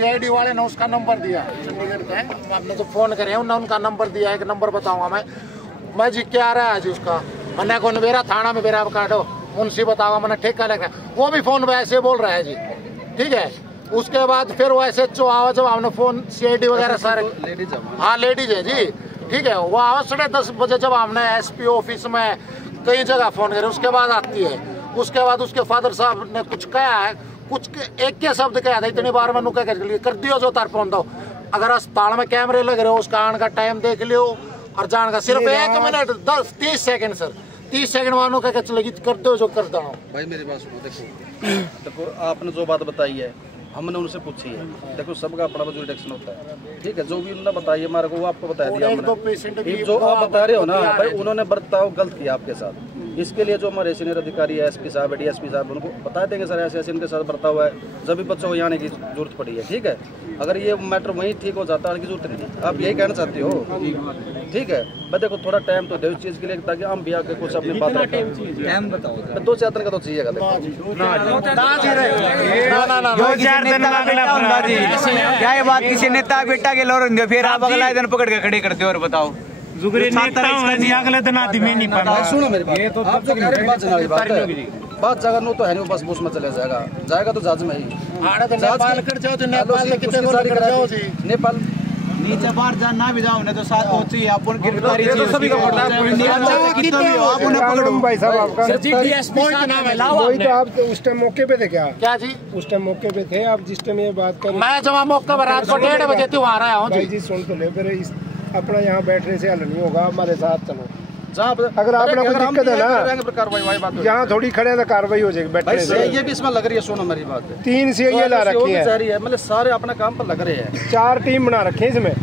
CID वाले ने उसका नंबर दिया, चंडीगढ़ का है, आपने तो फोन करे उन्होंने उनका नंबर दिया, एक नंबर बताऊंगा मैं जी क्या रहा है जी उसका, मैंने कौन मेरा थाना में मेरा काटो मुंशी बताओ, मैंने ठेका लग रहा है, वो भी फोन पे ऐसे बोल रहा है जी, ठीक है। उसके बाद फिर वो SHO आवा, जब हमने फोन CID वगैरह सारे, हाँ लेडीज है जी, ठीक है, वो आवा 10:30 बजे, जब हमने SP ऑफिस में कई जगह फोन करे, उसके बाद आती है। उसके बाद उसके फादर साहब ने कुछ कहा है, कुछ एक के शब्द कहा था, इतनी बार मैं नुका कर दियो जो तार पहुंच दो, अगर अस्पताल में कैमरे लग रहे हो उसका आने का टाइम देख लियो और जान का सिर्फ 1 मिनट 30 सेकंड सर, 30 सेकंड मानो क्या चलेगी, कर दो जो कर दो। भाई मेरी बात सुनो, देखो आपने जो बात बताई है हमने उनसे पूछी है, देखो सबका अपना जो रिएक्शन होता है, ठीक है, जो भी उन्होंने बताया हमारे को वो आपको बता दिया हमने, जो आप बता रहे हो ना भाई, उन्होंने बर्ताव गलत किया आपके साथ, इसके लिए जो हमारे सीनियर अधिकारी है SP साहब DSP साहब उनको बता देंगे सर ऐसे ऐसे इनके साथ बर्ताव है, जब भी बच्चों को यहाँ आने की जरूरत पड़ी है, ठीक है। अगर ये मैटर वहीं ठीक हो जाता है की जरूरत नहीं, आप यही कहना चाहते हो, ठीक है। बस देखो थोड़ा टाइम तो दे उस चीज़ के लिए, ताकि हम भी आके कुछ अपनी बात टाइम बताओ, 2-4 दिन का तो चाहिएगा, क्या ये बात किसी नेता बेटा के लोर फिर आप अगला दिन पकड़ के खड़े करते हो और बताओ अगले दिन आदमी नहीं पाता। सुनो मेरी बात, ये तो आप जो कह रहे बात जगह नो तो है नहीं, बस बस में चले जाएगा तो जहाज में ही नेपाल नीचे बाहर जाना भी जाओ, तो साथ पहुंची आप गिरफ्तारी सभी का पड़ता है, आप उन्हें पकड़ो भाई साहब। आपका वही तो आप उस टाइम मौके पे थे क्या जी? उस टाइम मौके पे थे आप जिस टाइम ये बात कर, मैं जब मौके पर रात को 1:30 बजे तू आ रहा हूँ जी, सुन तो ले, फिर अपना यहाँ बैठने से हल नहीं होगा, हमारे साथ चलो, अगर आपने कोई दिक्कत है ना यहाँ थोड़ी खड़े तो कार्रवाई हो जाएगी बैठने से। ये भी इसमें लग रही है, सुनो मेरी बात, 3 CID ला रखी है, मतलब सारे अपना काम पर लग रहे हैं, 4 टीम बना रखी है, इसमें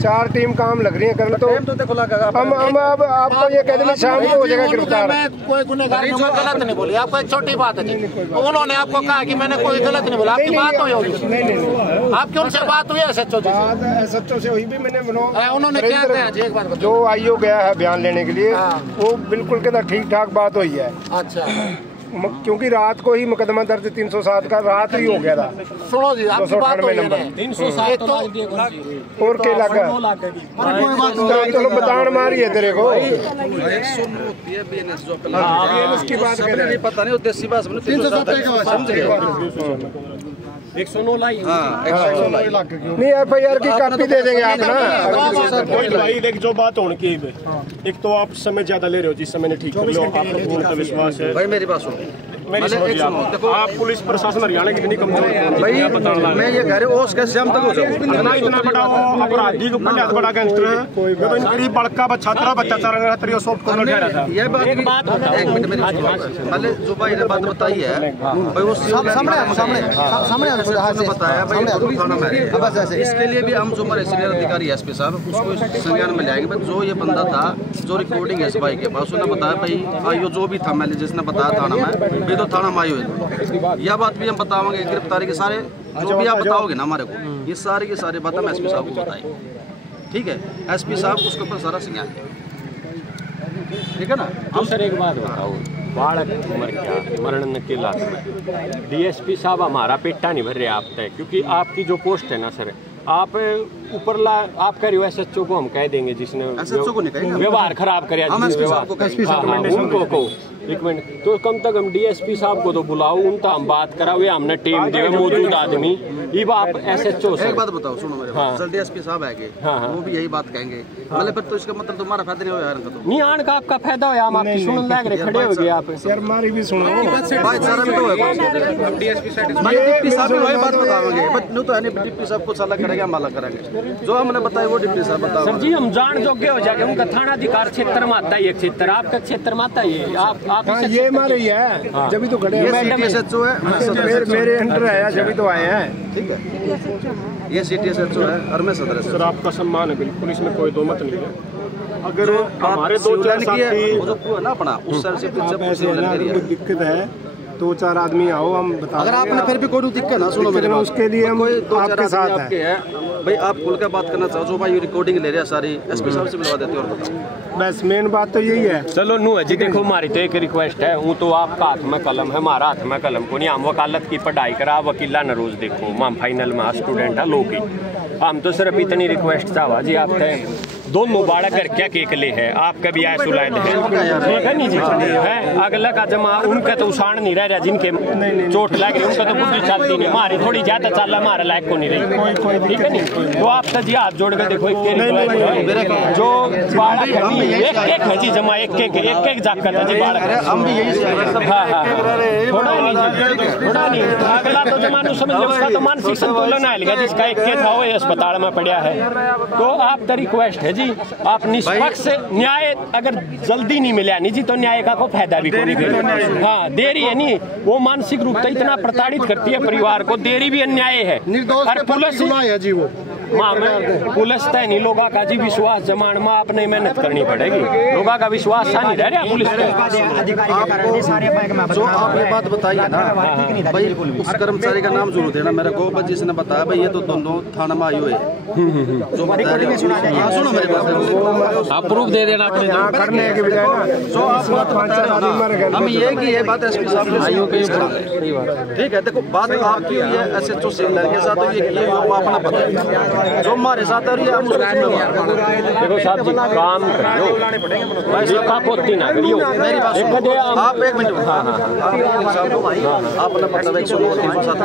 4 टीम काम लग रही है करने, तो देखो लगा हम अब आपको ये कह दें शाम को हो जाएगा गिरफ्तार। कोई गुनहगार गलत नहीं बोली, आपको एक छोटी बात है, उन्होंने आपको कहा कि मैंने कोई गलत नहीं बोला, आपकी बात हुई होगी, नहीं आपकी उनसे बात हुई है SHO से हुई भी, मैंने उन्होंने क्या कहा जी, एक बात जो IO गया है बयान लेने के लिए, वो बिल्कुल कहता ठीक ठाक बात हुई है। अच्छा, क्योंकि रात को ही मुकदमा दर्ज 307 का रात ही हो गया था। सुनो जी, आपकी बात हो नंबर 307 और के लगा, चलो बतान मारी है तेरे को, उसकी बात नहीं पता नहीं, देसी भाषा में 109 नहीं FIR की कॉपी दे देंगे आप ना। देख जो बात होने की, एक तो आप समय ज्यादा ले रहे हो, जिस समय ने ठीक कर लो, आपको पूर्ण विश्वास है। भाई मेरी बात सुनो, देखो आप पुलिस प्रशासन हरियाणा कितनी कमजोर है भाई, मैं ये कह रहा हूँ कैसे तक हो जाए, इतना बड़ा अपराधी को बड़ा गैंगस्टर है, तो इन गरीब बड़का छात्रा बच्चा चल रहा सॉफ्ट कॉर्नर कह रहा था। ये बात एक मिनट मेरी पहले जो भाई ने बात बताई है भाई, वो सामने बताया भाई थाना में, इसके लिए भी हम जो हमारे सीनियर अधिकारी SP साहब उसको संज्ञान में लाएंगे। जो ये बंदा था, जो रिकॉर्डिंग है भाई के पास, उसने बताया भाई आयो जो भी था, मैंने जिसने बताया थाना में, तो थाना में आयो, यह बात भी हम बताओगे, गिरफ्तारी के सारे जो भी आप बताओगे ना हमारे को, ये सारी की सारी बातें हम SP साहब को बताएंगे, ठीक है। SP साहब उसके ऊपर सारा संज्ञान, ठीक है ना। हम सर एक बात बताओ, बालक उम्र क्या मरण के लात में DSP साहब हमारा पेटा नहीं भर रहे आप तय, क्योंकि आपकी जो पोस्ट है ना सर, आप ऊपर आप कह रहे हो SHO को हम कह देंगे जिसने व्यवहार खराब करे, उनको एक मिनट तो कम तक हम DSP साहब को तो बुलाओ, उनका हम बात कराओ, हमने टीम दिए मौजूद आदमी, ये आप SHO एक बात बताओ, सुनो मेरे जल्दी DSP साहब आएंगे, वो भी यही बात कहेंगे, मतलब फिर तो इसका मतलब तुम्हारा फायदा नहीं होगा, नहीं आने का आपका फायदा हो, हम आपकी सुन लग रहे खड़े हो गए आप सर, हमारी भी सुनो भाई, सारा भी तो है DSP साहब वही बात बताओगे, बट न्यू तो है नहीं, DSP साहब कुछ अलग करेंगे, हम अलग करेंगे, जो हमने बताया वो DSP साहब बताओ। सर जी हम जान जोग्य हो जाएंगे, उनका थाना अधिकार क्षेत्र में आता है, एक क्षेत्र आपका क्षेत्र में आता है, आप ये हमारे ही है, जब तो खड़े हैं, SHO है मेरे अंडर है, जब तो आए हैं, ठीक है। ये SHO है और मैं सदर सर, आपका सम्मान है बिल्कुल, इसमें कोई दो मत नहीं है। अगर हमारे 2-4 साथी जो ना अपना उस सर से दिक्कत है, 2-4 आदमी आओ, हम बता। अगर आपने फिर भी कोई दिक्कत ना सुनो मेरे, उसके लिए हम आपके साथ हैं भाई। आप खुल के बात करना चाहो जो भाई रिकॉर्डिंग ले रहे हैं सारी, एसपी साहब से मिलवा देते हो और बताओ। बस मेन बात तो यही है। चलो नू है जी, देखो हमारी तो एक रिक्वेस्ट है, वो तो आपका हाथ में कलम है, हमारा हाथ में कलम को नहीं। हम वकालत की पढ़ाई करा वकीला न रोज देखो, हम फाइनल में स्टूडेंट है लोग ही। हम तो सिर्फ इतनी रिक्वेस्ट चाहवा जी आप दोनों बाड़ा कर क्या केक ले है, आप कभी आए सुलाए है नहीं जी है अगला का जमा उनका तो उछाण नहीं रह रहा, जिनके चोट लगे उनका तो बुद्धि चलती नहीं, हमारी थोड़ी ज्यादा चल रहा, हमारे लायक को नहीं रही, ठीक है नहीं। तो आप तो जी हाथ जोड़ के देखो जो बाड़ा एक है जी जमा, एक जाकर है जी बाड़ा। हाँ हाँ थोड़ा नहीं अगला तो जमानो समझ लो, उसका तो मानसिक संतुलन आएगा जिसका एक था वो अस्पताल में पड़ा है। तो आप तो रिक्वेस्ट है जी, आप निष्पक्ष न्याय अगर जल्दी नहीं मिला नहीं जी तो न्याय का को फायदा भी कोई नहीं। हाँ देरी है नहीं, वो मानसिक रूप से इतना प्रताड़ित करती है परिवार को, देरी भी अन्याय है। और पुलिस है जी वो पुलिस तय नहीं लोगों का जी विश्वास जमान में आपने मेहनत करनी पड़ेगी, लोगों का विश्वास नहीं रह रहा पुलिस पे। जो आपने बात बताई है ना भाई, उस कर्मचारी का नाम जरूर देना मेरे को, जिसने बताया भाई ये तो दोनों थाना में आए हुए जो सुनो मेरे पास आप प्रूफ दे देना करने के बजाय जो आप बात बताया हम ये कि ये बात एसपी साहब ने ठीक है। देखो बात आपकी हुई है एसएचओ सिंगर के साथ, ये वो अपना पता है जो हमारे साथ है देखो साहब जी काम करो का पोती ना करियो मेरी बात आप एक मिनट। हाँ आपने पता 107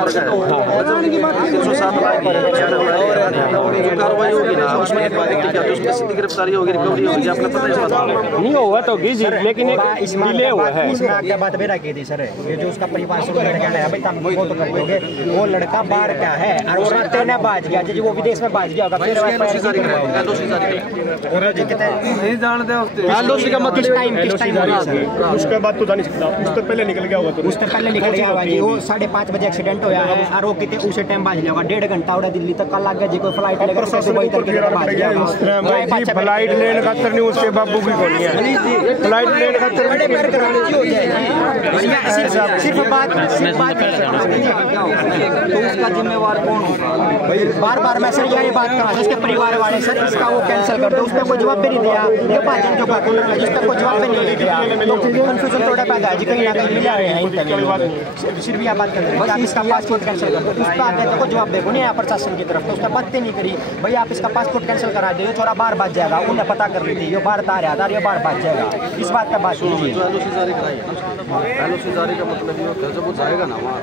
कार्रवाई होगी ना उसमें उसकी गिरफ्तारी होगी, रिकवरी होगी, आपने पता इस बात नहीं होगा तो जी, लेकिन एक डिले हुआ है। इसमें क्या बात बेरा की थी सर, ये जो उसका परिवार से लड़का है भाई तुम वो तो कर दोगे, वो लड़का बाहर क्या है और वो रास्ते में बाज गया जी, वो विदेश में बाज गया होगा फिर नहीं जानते एलओसी का मतलब किस टाइम उसके बाद तो जान सकता, उससे पहले निकल गया होगा, तो उससे पहले निकल गया होगा जी। वो 5:30 बजे एक्सीडेंट होया है और वो कितने उसे टाइम बाज गया होगा, 1.5 घंटा और दिल्ली तक कल लग गया जी। कोई फ्लाइट लेकर दुबई तक बाज गया होगा, फ्लाइट लेने का नहीं उसके बाबू की कौन है फ्लाइट लेने का बड़े पैर कराने की हो जाएगी, सिर्फ बात तो उसका जिम्मेवार कौन होगा? बार मैं सर ये बात करा उसके परिवार वाले सर इसका वो कैंसिल कर दो, उसने कोई जवाब भी नहीं दिया, ये बात जो बात जिसका कोई जवाब भी नहीं दिया तो कंफ्यूजन थोड़ा पैदा है जी, कहीं ना कहीं मिला है। सिर्फ यह बात कर रहे हैं आप इसका पासपोर्ट कैंसिल कर दो, उसका आगे तो जवाब देखो नहीं यहाँ प्रशासन की तरफ, तो उसने बात नहीं करी भाई आप इसका पासपोर्ट कैंसिल करा दो, छोरा बाहर भाग जाएगा, उन्हें पता कर ली थी ये बाहर आ रहा था, ये बाहर भाग जाएगा, इस बात का बात एलओसी जारी का मतलब ये होता है जब वो जाएगा ना वहाँ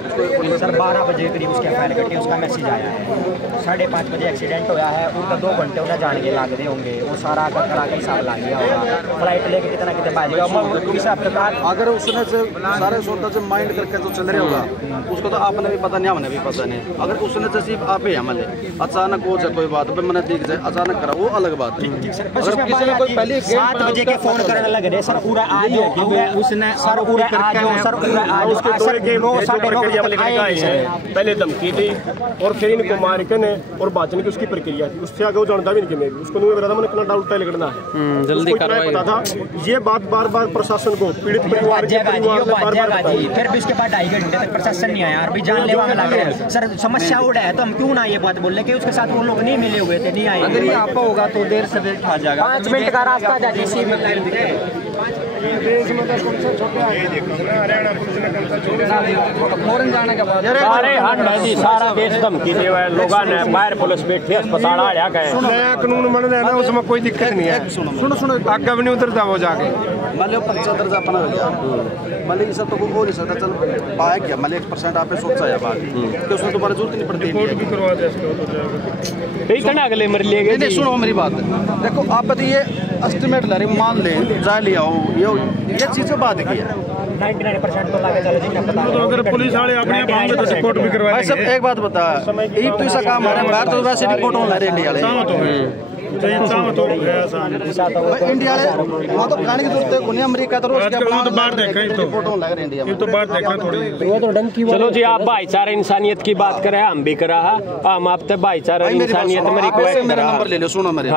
सर 12 बजे करीब उसके फायर कटी, उसका मैसेज आया है 5:30 बजे एक्सीडेंट होया है, उनका 2 घंटे उन्हें जान के लाग रहे होंगे, वो सारा करा के हिसाब ला लिया होगा, फ्लाइट लेके कितना कितने बाजेगा। अगर उसने से सारे सोचता से माइंड करके तो चल रहे होगा उसको तो आपने भी पता नहीं हमने भी पता नहीं, अगर उसने जैसे आप ही हमले अचानक हो जाए कोई बात पे मैंने देख जाए अचानक करा वो अलग बात है। अगर किसी ने कोई पहले 7 बजे के फोन करने लग रहे सर पूरा आज उसने सर पूरा आज सर पूरा आज उसके 9-9:30 बजे पहले धमकी दी और फिर इनको मार के ने और बाजने की उसकी प्रक्रिया थी, उससे आगे वो जानता भी नहीं कि मैं भी उसको नहीं पता था, मैंने इतना डाउट तय करना है जल्दी कार्रवाई पता था। ये बात बार बार प्रशासन को पीड़ित परिवार के फिर भी उसके बाद 2.5 घंटे तक प्रशासन नहीं आया और भी जानलेवा लग रहा है सर, समस्या उड़ा है तो हम क्यों ना ये बात बोल रहे कि उसके साथ वो लोग नहीं मिले हुए थे, नहीं आए, अगर ये आपका होगा तो देर से देर आ जाएगा, 5 मिनट का रास्ता फौरन जाने के बाद सारे हट है जी, सारा देश धमकी दे हुए लोगों ने, बाहर पुलिस बैठी अस्पताल आ गए, नया कानून बन रहा है ना उसमें कोई दिक्कत नहीं है। सुनो आगे भी नहीं उतरता वो जाके मान लो 75 अपना हो गया, मान लो ये सब तो वो बोल नहीं सकता चल पाया क्या, मान लो 1% आप सोचा है बात कि उसमें दोबारा जरूरत नहीं पड़ती इतना अगले मर ले गए। नहीं सुनो मेरी बात, देखो आप तो ये एस्टिमेट ला रहे मान ले जा लिया हो ये चीज़ बात की है 99% तो लगे चलो जिन्हें पता तो अगर पुलिस वाले अपने मामले तो रिपोर्ट भी करवा भाई सब एक बात बता, एक तो ऐसा काम है बाहर तो वैसे रिपोर्ट होना रहे इंडिया वाले इंडिया वहाँ तो खाने की जरूरत है कोई अमेरिका तो बाहर देख रहे इंडिया। चलो जी, आप भाईचारा इंसानियत की बात करें, हम भी करा हम आप तक भाईचारा इंसानियत में रिक्वेस्ट मेरा नंबर ले लो, सुनो मेरे।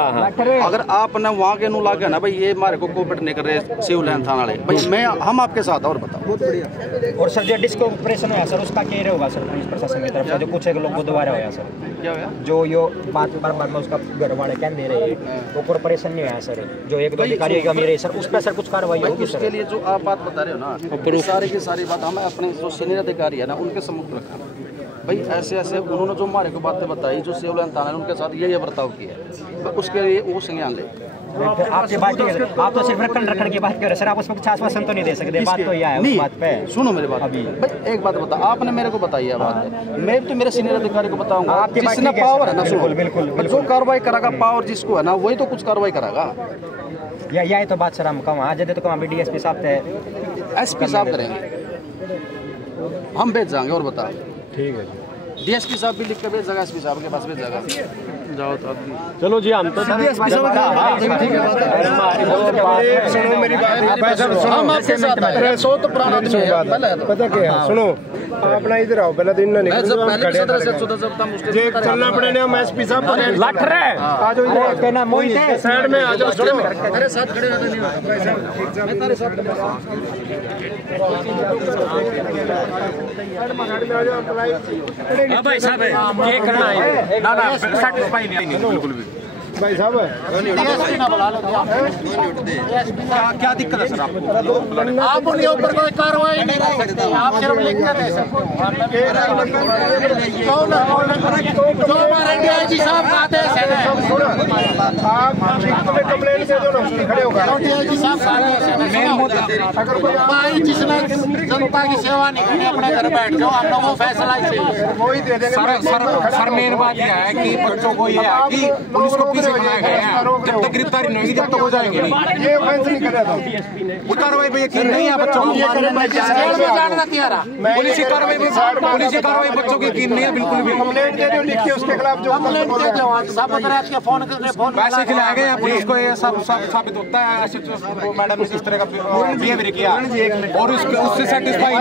अगर आपने वहाँ के नु लाके ना भाई ये हमारे को कोऑपरेट नहीं कर रहे सिविल लाइन थाना वाले भाई, मैं हम आपके साथ और बताओ। बहुत बढ़िया। और सर जो डिस्को ऑपरेशन हुआ सर उसका क्या होगा सर पुलिस प्रशासन की तरफ से, जो कुछ एक लोग दोबारा हुआ सर, क्या हुआ जो यो बात में उसका घर वाले कह दे रहे वो कॉर्पोरेशन नहीं हुआ सर, जो एक दो अधिकारी का मेरे सर उस पर सर कुछ कार्रवाई होगी सर? उसके लिए जो आप बात बता रहे हो ना, सारी की सारी बात हमें अपने जो सीनियर अधिकारी है ना उनके सम्मुख रखा भाई, ऐसे ऐसे उन्होंने जो हमारे को बातें बताई, जो सिविल लाइन थाना उनके साथ ये बर्ताव किया, उसके लिए वो संज्ञान ले। आपसे बात आप तो सिर्फ रखन की बात कर रहे सर, आप उसमें कुछ आश्वासन तो नहीं दे सकते? बात तो यह है उस बात पे। सुनो मेरी बात अभी भाई, एक बात बता, आपने मेरे को बताई है बात, मैं तो मेरे सीनियर अधिकारी को बताऊंगा, जिसने पावर है ना, सुनो बिल्कुल जो कार्रवाई करेगा पावर जिसको है ना वही तो कुछ कार्रवाई करेगा। यही तो बात सर हम कहूँ आज तो कहूँ डीएसपी साहब थे, एसपी साहब करेंगे, हम भेज जाएंगे। और बता ठीक है, डीएसपी साहब भी लिख के भेज जाएगा, एसपी साहब के पास भेज जाएगा। जाओ तो चलो जी, हम तो सुनो मेरी बात, हम आपके साथ आए, सो तो पुराना आदमी है, पता क्या है, सुनो अपना इधर आओ, पहले तो इन्होंने चलना पड़ेगा, हम एसपी साहब लट रहे आ जाओ साइड में आ जाओ, सुनो मेरे साथ खड़े रहना, मैं तेरे साथ भाई साहब ये करना है ना ना सेटिस्फाई नहीं बिल्कुल भी भाई साहब क्या दिक्कत है सर आपको? आप उनके ऊपर कोई कार्रवाई नहीं कर सकते, आप सिर्फ लिख के दे सकते। जो हमारे डीआईजी साहब का आदेश है, आप कंप्लेंट दे दो ना, उसकी खड़े होगा डीआईजी साहब का आदेश है, अगर कोई भाई जिसने जनता की सेवा नहीं करी अपने घर बैठ जाओ, हम लोगों को फैसला चाहिए, वही दे देंगे। सर मेन बात यह है कि बच्चों को ये है कि पुलिस को पीछे बनाया गया है, जब तक गिरफ्तारी नहीं होगी जब तक हो जाएंगे नहीं। ये ऑफेंस नहीं कर रहा था, वो कार्रवाई पे यकीन नहीं है बच्चों को जानना तियारा पुलिस की कार्रवाई बच्चों की यकीन नहीं है बिल्कुल भी। कंप्लेंट दे दो लिख के उसके खिलाफ, जो कंप्लेंट दे दो, सब बता के फोन पैसे खिलाए गए हैं पुलिस को, ये सब साबित होता है। मैडम ने इस तरह का बिहेवियर किया और उससे सेटिस्फाई